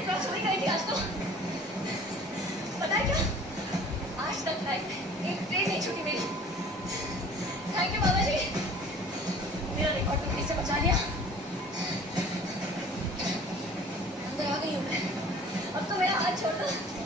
Line cross हो ही गई थी आज तो। पता है क्या, आज तक लाइफ एक ट्रेन नहीं छूटी मेरी। थैंक यू बाबा जी, मेरा रिकॉर्ड तो किससे बचा लिया। अंदर आ गई हूँ मैं, अब तो मेरा हाथ छोड़ दो।